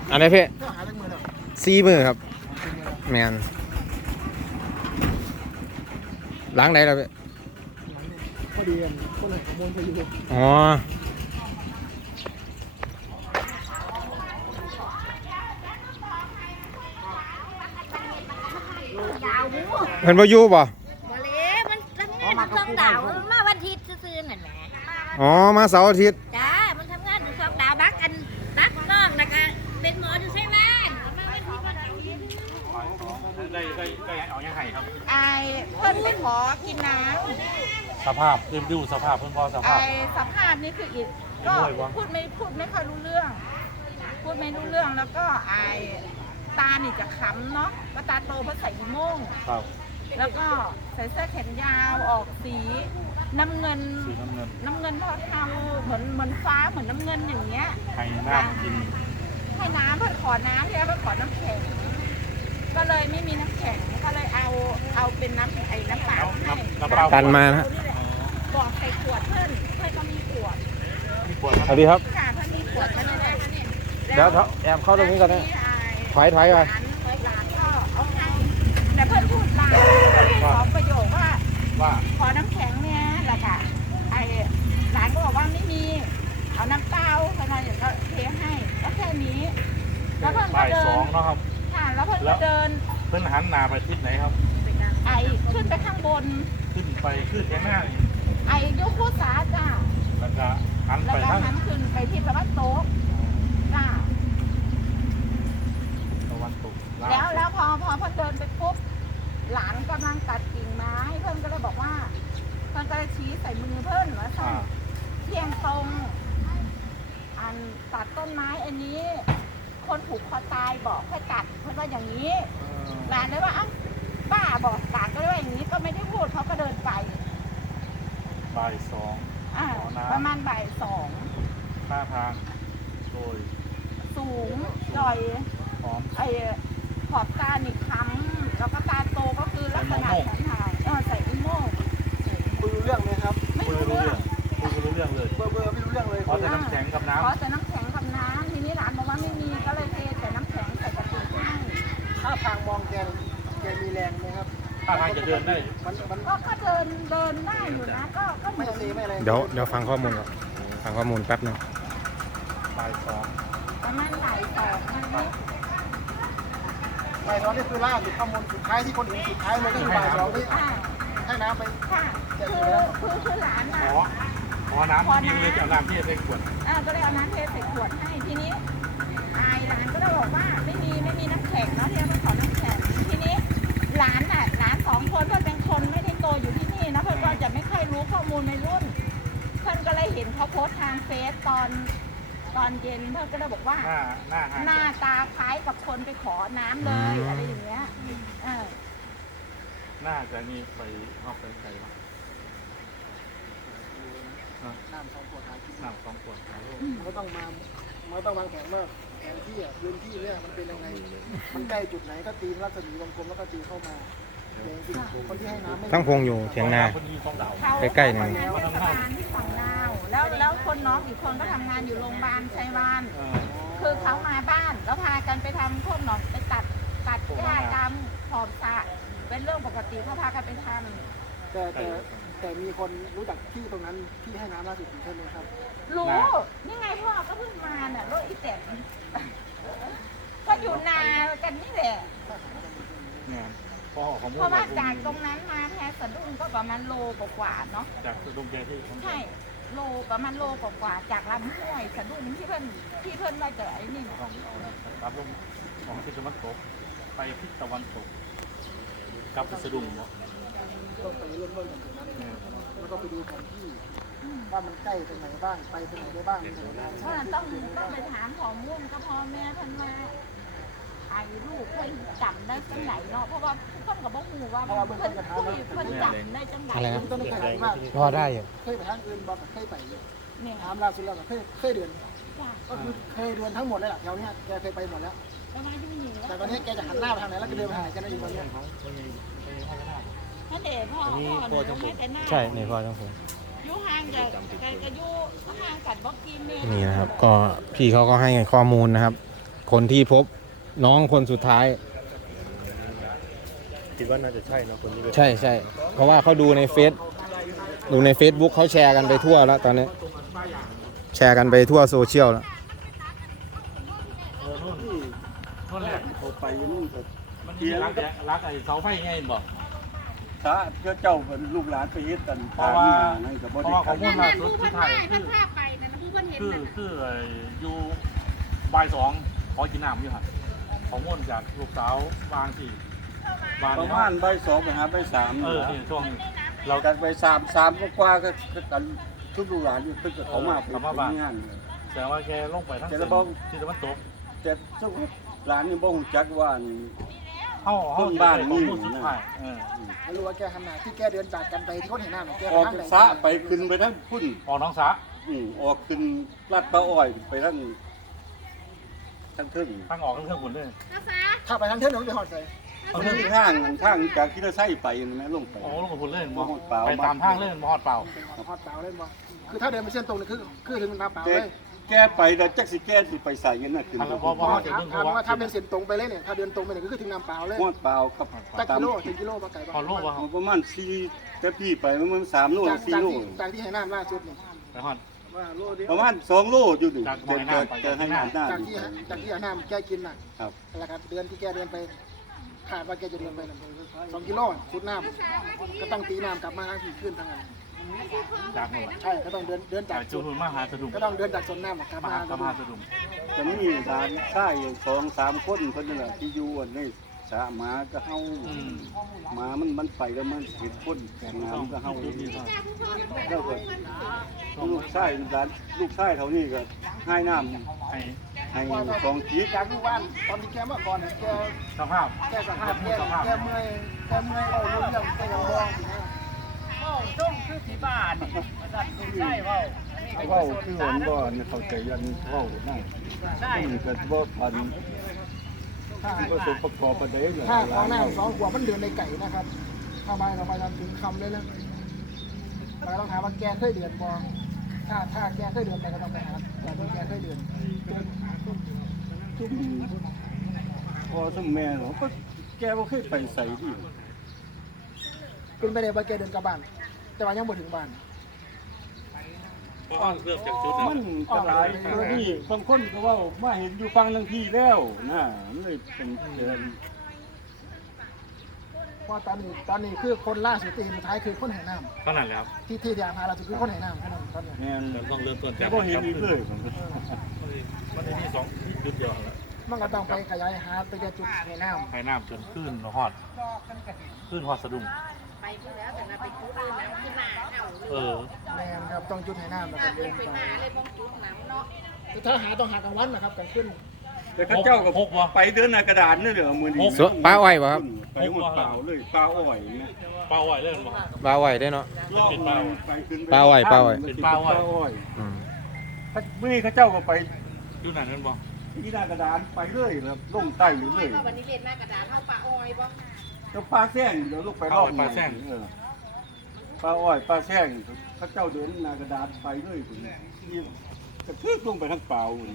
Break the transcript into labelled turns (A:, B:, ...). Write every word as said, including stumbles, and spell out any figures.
A: อันไหนพี่
B: ก็หาเรื่องมือเนาะ
A: สี่มือครับแมนล้างไหนเราพี่
B: พอดีกันคนไหนขโมยไปอยู่
A: อ๋อเพิ่นบ่อยู่บ่
C: บ่เลยมันทำงานอยู่สองดาวมันมาวันอาทิตย์ซื่อๆนั่นแหละ
A: อ๋อมาเสาร์อาทิตย์
C: จ้ามันทำงานอยู่สองดาวบักอันบักนอกนะคะเป็นหมออยู่ใช่ไหมมาวันอาทิตย์วันเสาร์
D: ได้ได้ได้เอายังไงครับ
E: ไอเพื่อนเป็นหมอกินน้
D: สภาพเริ่มดูสภาพเพิ่นพอส
E: ำไอ
D: ภาพ
E: สภาพนี่คืออิดก็พูดไม่พูดไม่ค่อยรู้เรื่อง พูดไม่รู้เรื่องแล้วก็ไอตานี่จะค้ำเนาะก็ตาโตเพราะใส่อีโม่ง
D: ครับ
E: แล้วก็ใส่เสื้อแขนยาวออกสีน้ำเงิน
D: สีน้ำเงิน
E: น้ำเงินเทาๆเหมือนเหมือนฟ้าเหมือนน้ำเงินอย่างเงี้ย
D: ให้น้ำกิน
E: ให้น้ำเพื่อขอน้ำใช่ไหมเพื่อขอน้ำแข็งก็เลยไม่มีน้ำแข็งก็เลยเอาเอาเป็นน้ำไอ้น้ำเปล่าให้
D: น้ำเปล่า
A: ตันมานะ
E: บอกใส่ขวดเพื่อนเพื่อนก็มีขวด
D: มีขวด
A: สวัสดีครับ
E: ค่ะเพื่อนมีขวดมาเลยนะเนี่ย
A: เดี๋ยวแอบเข้าตรงนี้ก่อนนะถอยถอยไป
E: หลานหลานก็เอาให้แต่เพื่อนพูดหลานสองประโยคว่า
D: ว่า
E: ขอน้ำแข็งเนี่ยแหละค่ะไอ้หลานก็บอกว่าไม่มีเอาน้ำเปล่าขนาดอย่างก็เทให้ก็แค่นี้แล้วเพื่อนก็
D: บ่าย
E: เดิ
D: สอง
E: น
D: เนาะครับ
E: ค่ะแล้วเพื่อนก็เดิน
D: เพิ่นหันหน้าไปทิศไหนครับ
E: ไอ้ขึ้นไปข้างบน
D: ขึ้นไปขึ้นแค่หน้านี่
E: ไอ้ยกคู่สาจ้า
D: แล้วก็หัน
E: แล้ว
D: ไป
E: ก็
D: ทาง
E: หันขึ้นไปที่ตะวันตกจ้า
D: ตะวันตก
E: แล้วแล้วพอพอพอเดินไปปุ๊บหลานกำลังตัดกิ่งไม้เพื่อนก็เลยบอกว่าเพื่อนก็เลยชี้ใส่มือเพื่อนว่าสั่นเที่ยงตรงอันตัดต้นไม้อันนี้ คนผูกคอตายบอกให้ตัดเพื่อนว่าอย่างนี้หลานเลยว่าอ้าวป้าบอกหลานก็เลยว่าอย่างนี้ก็ไม่ได้พูดเขาก็เดินไป
D: บ่ายสอง
E: อ่า
D: อ๋อนะ
E: ประมาณบ่ายสอง
D: ท่าทางโดย
E: สูงจ่อย
D: พร้อม
E: ไอ้ขอบตาหนิค้ำแล้วก็ตาโตก็คือลักษณะสันฐานเออใส่อิโม่ง
B: คุยรู้เรื่องไหมครับ
E: ไม่
D: คุย
E: รู้
D: รู้
E: เรื่
D: เรื่
E: อ
D: อง งคุยรู้เรื่องเลย
B: เบอร์เบอร์ไม่รู้เรื่องเลย
D: เพราะแต่น้ำแข็งกับน้
E: ขอแต่น้ำแข็งกับน้ำทีนี้หลานบอกว่าไม่มีก็เลยเทแต่น้ำแข็งใส่กระติกให้
B: ถ้าทางมองแกแกมีแรงไหมครับ
D: ำท่าทางจะเดินได้
B: มันมัน
E: ก็ก็เดินเดินได้อยู่นะก็ก็เห
B: ไม่
E: มือน
B: เซไม่อะไร
A: เดี๋ยวเดี๋ยวฟังข้อมูลก่อนฟังข้อมูลแป๊บหนึง
D: บ่ายสอง
E: ประมาณบ่ายสองนะนี่
B: บ่ายสองนี่คือล่าสุดข้อมูลสุดท้ายที่คนเห็นสุดท้ายเลยก็คือบ่ายสองนี่
E: ค่ะ
B: ให้น้ำไป
E: ค่ะคือคือคือหลาน
D: ห
E: อ่ะ
D: มอหมอน้ำยิงเลยจะเอาน้ำที่ใส่ขวด
E: อ่าก็เลยเอาน้ำเทใส่ขวดให้ทีนี้อายหลานก็เลยบอกว่าไม่มีไม่มีน้ำแข็งเนาะที่มาขอน้ำแข็งทีนี้หลานน่ะหลานสองคนเพื่อนเป็นคนไม่ได้โตอยู่ที่นี่นะเพื่อนก็จะไม่ค่อยรู้ข้อมูลในรุ่นเพื่อนก็เลยเห็นเขาโพสต์ทางเฟซตอนตอนเย็นเพื่อนก็เลยบอกว่า
D: หน้าหน้าหาง
E: หน้าตาคล้ายกับคนไปขอน้ำเลยอะไรอย่างเงี้ยเออ
D: หน้าจะนี่ไปนอกไปไกลมาก
B: น้ำสองขวดหากิน
D: น้ำสองขวดหาลูก
B: มันก็ต้องมามันต้องวางแผนว่าแผนที่อ่ะพื้นที่เนี่ยมันเป็นยังไง มันใกล้จุดไหนก็ตีรัศมีวงกลมแล้วก็ตีเข้ามาแต่จริงๆคนที่ให้น้ำไม่
A: ทั้งพงอยู่เถียงนา
D: คนยิงของดาว
E: เขา
A: ใกล้ๆหน่อย
E: เขาทำงานเทศบาลที่ฝั่งนาวแล้วแล้วคนน้องอีกคนก็ทำงานอยู่โรงพยาบาลชัยวาน
D: เออ
E: คือเขามาบ้านแล้วพากันไปทำพวกหนองไปตัดตัดหญ้าตามขอบสระเป็นเรื่องปกติเขาพากันไปทำ
B: แต่แต่แต่มีคนรู้จักที่ตรงนั้นที่ให้น้ำล่าสุดใช่ไหมครับ
E: รู้นี่ไงพ่อก็เพิ่งมาเนี่ยรถอีแตนก็อยู่นากันนี่แหละ
D: เนี่ยพ่อของ
E: เพราะว่าจากตรงนั้นมาแพสะดุ้งก็ประมาณโลกว่าๆเนาะ
D: จากสะดุ้งแกที่ของ
E: ใช่โลประมาณโลกว่าๆจากลำห้วยสะดุ้งที่เพิ่นที่เพิ่นมาเจอไอ้นี่
D: ของรับลงของทิศตะวันตกไปทิศตะวันตกกลับไปสะดุ้งเนาะ
B: ต้องไปเริ่มต้นจากตรงนั้นแล้วก็ไปดูแผนที่ว่ามันใกล้ตรงไหนบ้างไปตรงไหนได้บ้างตรงไหน
E: เพราะฉะนั้นต้องต้องไปถามข้อมูลกับพ่อแม่เพิ่นว่าไอ้ลูกเพิ่นจำได้จังไหนเนาะเพราะว่าเพิ่นก็บ่ฮู้ว่าเพิ่นคุยเพิ่นจำได้จังไหน
A: อะไรนะ
B: ต้องไปถามว่า
A: พอได้อยู่
B: เคยไปทางอื่นบอกเคยไป
E: เนี่ย
B: ถามล่าสุดแล้วเคยเคยเดือน
E: จ้ะ
B: ก็คือเคยเดือนทั้งหมดเลยแหละแถวเนี้ยแกเคยไปหมดแล้ว
E: ประมาณที่นี่
B: แต่ตอนนี้แกจะหันหน้าไปทางไหนแล้วก็เดินไปทางไหนแค่นั้นเองตอนนี้
E: นั่นเองพ่อพ่อหนูไม่แต่หน้า
A: ใช่ในพ่อต้องผม
E: อยู่ห่างจากกับอยู่ห่างกันบ่กี่เมตร
A: นี่นะครับก็พี่เขาก็ให้ข้อมูลนะครับคนที่พบน้องคนสุดท้าย
D: คิดว่าน่าจะใช่เนาะคนนี้
A: ใช่ใช่เพราะว่าเขาดูในเฟซดูใน Facebook เขาแชร์กันไปทั่วแล้วตอนนี้ แชร์กันไปทั่วโซเชียลแล้ว
D: เออนู่นนู่นแหละ
B: เขาไปนู่นก็
D: มันมีรักแยะรักไอ้เสาไฟไงเห็นบอก
B: ถ้าเจ้าเป็นลูกหลานไปเฮ็ดกัน
D: เพราะว่า
B: นั่นก็
D: เพ
B: บ่
D: ราะ
B: ได้
D: ว่า
B: กั
D: ข้อน มูลล่าสุด
C: ผู้
D: ที่
C: คน
D: ถ่าย
C: ได้
D: คื
C: มัน
D: อ
C: พาไปนะผู้คนเห็น
D: คือ
C: นั่น
D: คือไอ้อยู่บ่ายสองขอกินน้ำอยู่ฮะข้อมูลจากลูกสาววางที่วาง
B: ประ
D: เนี่ย
B: มาณใบสองไปหาใบสาม
D: เออนี่ช่วงเรา
B: กันไปสามสามก็กว่าก็กันทุกลูกหลานอยู่เพิ่นก็เขามาเป็นงาน
D: แสดงว่าแกลงไปทั้ง
B: แต่ละบ้อง
D: ที่ตะวันตก
B: แต่เจ้าหลานนี่บ่ฮู้จักว่านี่
D: เข้าเข้า
B: คนบ้านนี่
D: ข้อมูลสุดท้ายเออ
B: ไม่รู้ว่าแกหันหน้าที่แกเดินจากกันไปที่คนเห็นหน้าแก
F: ออกจากสะไปขึ้นไปทั้งพุ่น
D: ออกน้องสา
F: อืมออกขึ้นลาดปลาอ้อยไปทั้งทั้งทึ่ง
D: ทางออกเครื่องหุ่นเลย
C: ภาษา
B: ถ้าไปทางเท่านั้นไปหอดใส่
F: เอาที่ทางทางจากที่เราใช้ไปนั่นแหละลงไป
D: โอ้ลงกับหุ่นเล่นบ่
F: บ่ฮอดเปล่า
D: ไปตามทางเล่นบ่ฮอดเปล่า
B: หอดเปล่าเล่นบ่คือถ้าเดินไปเส้นตรงนี่คือคือถึงน้ำเปล่า
F: แก
B: เลย
F: แกไปแล้วจักสิแกสิไปใส่กันน่ะขึ้น
D: ทาง
F: ไป
D: เราบ่บ่ฮอดจะเบิ่ง
B: ถาม
D: เขา
B: ว่า
D: ว่า
B: ถ้าเป็นเส้นตรงไปเลยเนี่ยถ้าเดินตรงไปเนี่ยก็คือถึงน้ำเปล่าเลย
F: ฮอดเปล่าครับ
B: ตักกิโลถึงกิโลปลาไก่
D: พอโลกว่า
F: เอาประมาณสี่แต่พี่ไปมันสามโล
B: จาก
F: สี่
B: จาก
F: โล
B: ที่จากที่ให้น้ำล่าสุดเนี่ย
D: ไปฮอด
B: ว่าโลเดียว
F: ประมาณสองโลอยู่ดิ
D: จากบ่
F: แต่
D: อยน้ำไป
F: แต่ให้น้ำหน้า
B: จากที่จากที่ให้น้ำแกกินน่ะ
F: ครับ
B: แล้วครับเดือนที่แกเดินไปคาดว่าแกจะเดินไปสองกิโลฟุตน้ำก็ต้องตีน้ำกลับมาทางที่ขึ้นทางนั้น
D: จากหมดละ
B: ใช่ก็ต้องเดินเดินจา
D: จาก กจูหุ่นมาหาสะดุ้ง
B: ก็ต้องเดินจากโซนน้ำกลับ
D: มา
B: มา
D: หากลับมาสะดุ้ง
F: จะมีสามชายสองสามคนคนนึงอะที่อยู่อันนี้สาหมาก็เฮา
D: อืม
F: หมามันมันไปแล้วมันเห็นคนแข่งน้ำก็เฮาแล้วก็ลูกชายหลานลูกชายเท่านี้ก็ให้น้ำ
D: ให้
F: ให้สองจีบ
B: จากลูกบ้านตอนที่แกเมื่อก่อนเนี่ยแก
D: สภาพ
B: แกสภาพแกแกเมื่อยแกเมื่อยเอาลูกยังแกยังมองอยู่นะ
F: เว้าคือหวนบ่เนี่ยเข้าใจยันเว้านั่งใช่ก็บ่ปันบ่สมประกอบประเดี๋ยวเนี่ย
B: ถ้าของหน้าสองขวบมันเดินในไก่นะครับทำไมเราไปทำถึงคำเลยนะเราต้องถามว่าแกเคยเดินบ่ถ้าถ้าแกเคยเดินไปก็ต้องไปหาแต่ที่แกเคยเดิน
F: ทุกพอสมแม่เนาะก็แกบ่เคยไปใส่ดิ
B: เป็นไปได้ว่าแกเดินกลับบ้าน แต่ว่ายังบ่ถึงบ้าน
D: เริ่มจากจุด
F: มันก็หลายตัวนี่บางคนก็เว่ามาเห็นอยู่ฟังทั้งที่แล้วนะมันเลยเป็นเดิน
B: เพราะตอนนี้ตอนนี้คือคนล่าสุดที่เห็นสุดท้ายคือคนแห่น้
D: เท่านั้นแหละครับ
B: ำที่ที่ที่อาพาเราสุดคือคนแห่น้ำแค่นั้นตอนนี้
F: แม่น
D: เราต้องเริ่มต้นจาก
F: บ่เห็นอีกเลยมันก็
D: มันมีสองจุดเดียวแล้ว
B: มันก็ต้องไปขยายหาไปจุดแห่น้
D: ไห้น้ำจนขึ้นฮอดขึ้นฮอดสะดุ้ง
C: ไปพูดแล้วแต่เราไปพูดเลยน้ำขึ้นมาเอาเล
D: เอย อ
B: ำแม่นครับต้องจุดแห่น้ำแล้ว
C: ถ้า
B: ก็
C: เป็
B: เดิ
C: น
B: น
C: ไป
B: ไป
C: หนาเลยมองจุดน้ำเนาะ
B: แต่ถ้าหาต้องหากลางวันนะครับกลางคืน
F: แต่เขาเจ้าก็ไปเดินหน้ากระดานนี่เหรอมื้อนี้
A: สวนป้าอ้อยป่ะครับ
F: ไปหมดเปล่าเลยปลาอ้อยเนี่ย
D: เป้าไหวเล่นบ่
A: ป้าอ้อยได้เนาะ
F: รอบมาไปขึ้น
A: ปลาอ้อยปลาอ้อย
F: เป็นปลาอ้อย
A: อืม
F: มื้อนี้เขาเจ้าก็ไป
D: ดูหนังนั่นบ่
F: ที่หน้ากระดานไปเลยครับลงใต้อยู่เลย
C: ว่าวันนี้เรียนหน้ากระดาษเท่าปลาอ้อยบ่
F: แล้วปลาแซงเดี๋ยวลูกไปรอบเออปลาอ้อยปลาแซงเขาเจ้าเดินหน้ากระดานไปเลยพุ่นนี่กระทึกลงไปทั้งเปล่าพุ่น